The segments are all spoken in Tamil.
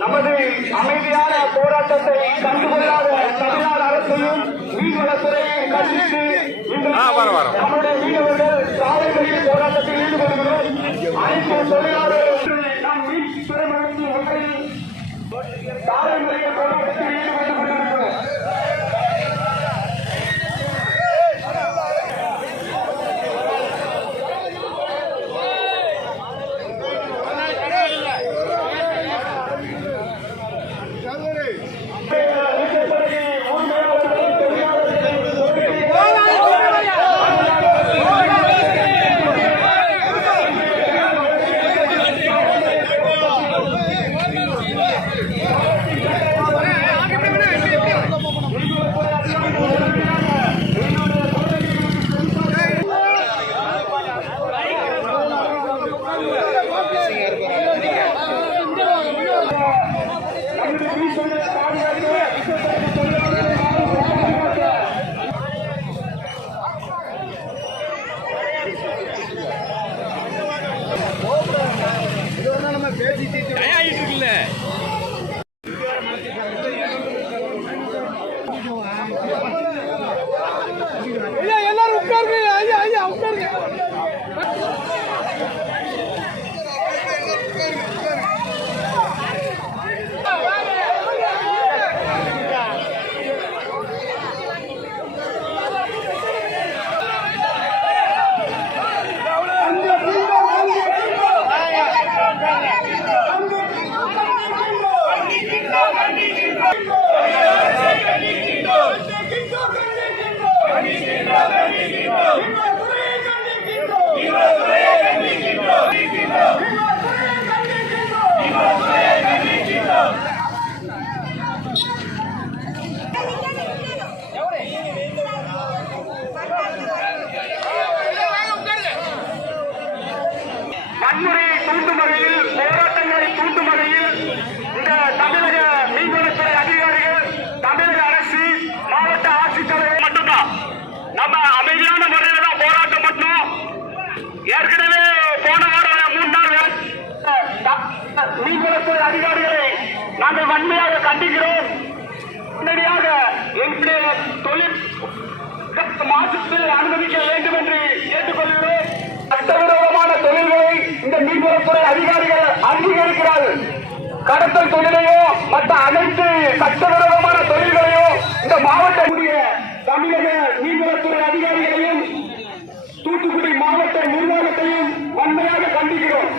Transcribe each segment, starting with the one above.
நமது அமைதியான போராட்டத்தை கண்டுகொள்ளாத தமிழ்நாடு அரசையும் மீன்வளத்துறையையும் கண்டித்து நம்முடைய மீனவர்கள் சாலைகளில் போராட்டத்தில் ஈடுபடுகிறோம். அனைத்து தொழிலாளர்கள் நாம் மீட்சி துறைமுகத்தில் சாலை முறையில் போராட்டத்தில் ஈடுபடுகிறோம். ஆயிட்டு இருக்குல்ல நாங்கள் வன்மையாக கண்டிக்கிறோம். உடனடியாக எங்களுடைய தொழில் மாற்றத்தில் அனுமதிக்க வேண்டும் என்று கேட்டுக்கொள்கிறோம் சட்டவிரோதமான தொழில்களை இந்த மீன்வளத்துறை அதிகாரிகள் அங்கீகரிக்கிறார்கள். கடத்தல் தொழிலையோ மற்ற அனைத்து சட்டவிரோதமான தொழில்களையோ இந்த மாவட்ட கூடிய தமிழக மீன்வளத்துறை அதிகாரிகளையும் தூத்துக்குடி மாவட்ட நிர்வாகத்தையும் வன்மையாக கண்டிக்கிறோம்.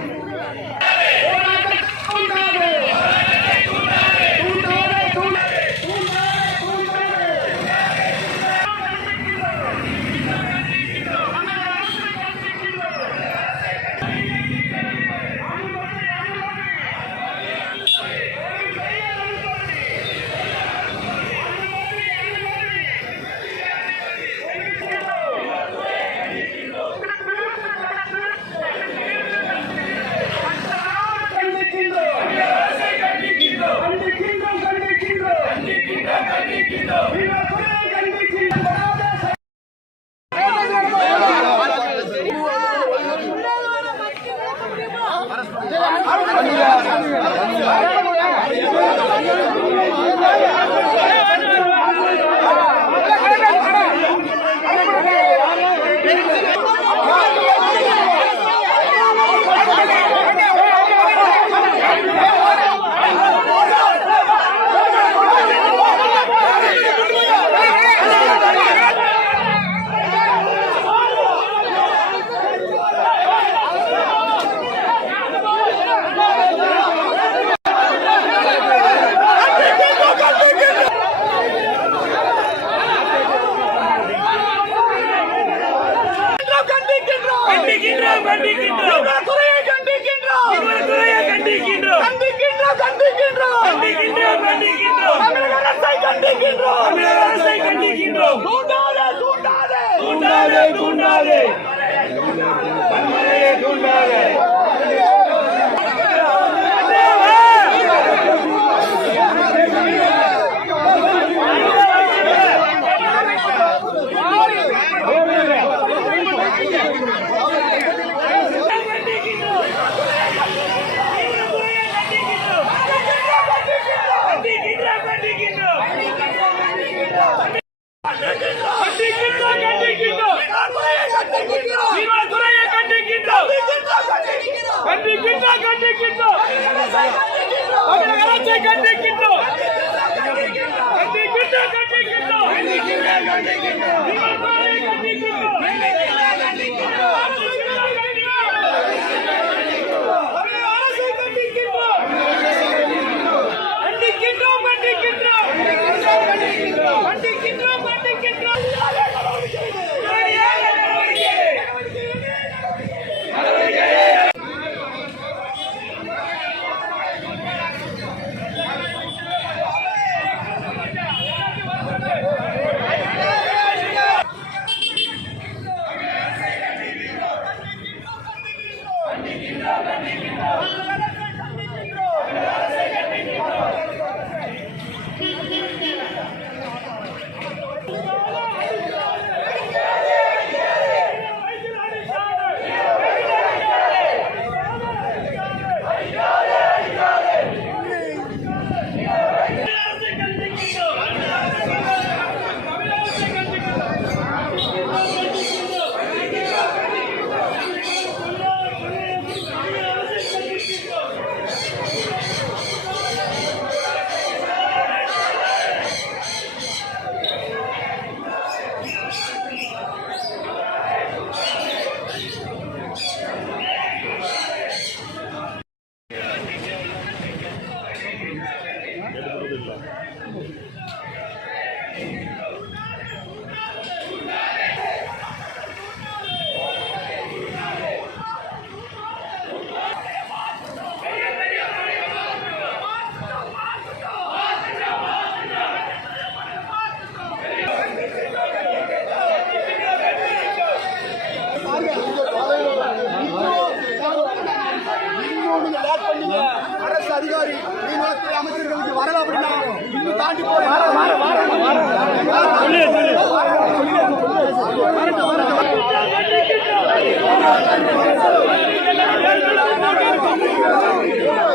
மீனவத்துறை அமைச்சர்களுக்கு வரல அப்படின்னா இன்னும் தாண்டி போய்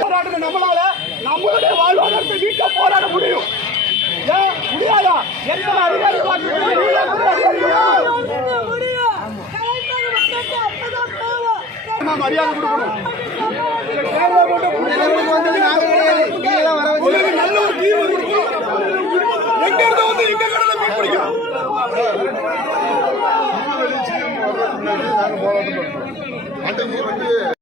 போராடுற நம்மளால நம்மளுடைய வாழ்வாதாரத்தை மீட்க போராட முடியும். ஏன்? முடியாதா? எத்தனை அதிகாரி மரியாதை கொடுக்கணும். அமைச்சர்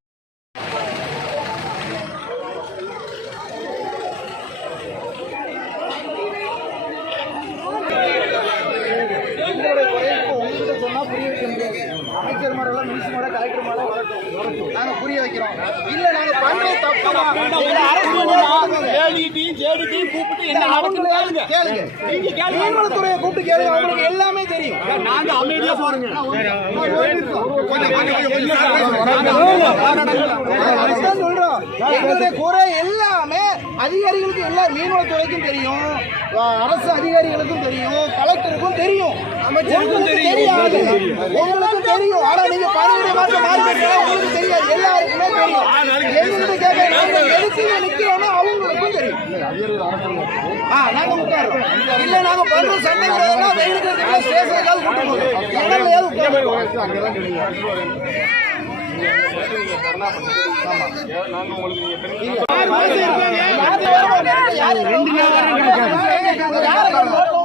மாரெல்லாம் மினிஸ்டர் மாட கலெக்டர் மாட வரட்டும் நாங்க புரிய வைக்கிறோம். இல்ல நாங்க பண்றது தப்பு மீன்வளத்துறையை கூப்பிட்டு கேளுங்க. அவங்களுக்கு எல்லாமே தெரியும். நாங்க அமைதியா போறோங்க சொல்றோம். எங்களுடைய குறை எல்லாமே அதிகாரிகளுக்கு எல்லா மீன்வளத்துறைக்கும் தெரியும். அரசு அதிகாரிகளுக்கும் தெரியும். கலெக்டருக்கும் தெரியும். அமைச்சருக்கும் தெரியாது உங்களுக்கு தெரியும் ஆனா நீங்க பணியிட மாற்றம் மாறுவீங்க உங்களுக்கு தெரியாது எல்லாருக்குமே தெரியும் எங்களுக்கு கேட்க நாங்க எதுக்கு நிக்கிறோம்னா அவங்களுக்கும் தெரியும் ஆ நாங்க உட்காரோம் இல்ல நாங்க பண்ற சண்டை வெயிலுக்கு ஸ்டேஷனுக்காவது கூட்டு போறோம் இடங்களையாவது உட்காருவோம் இல்ல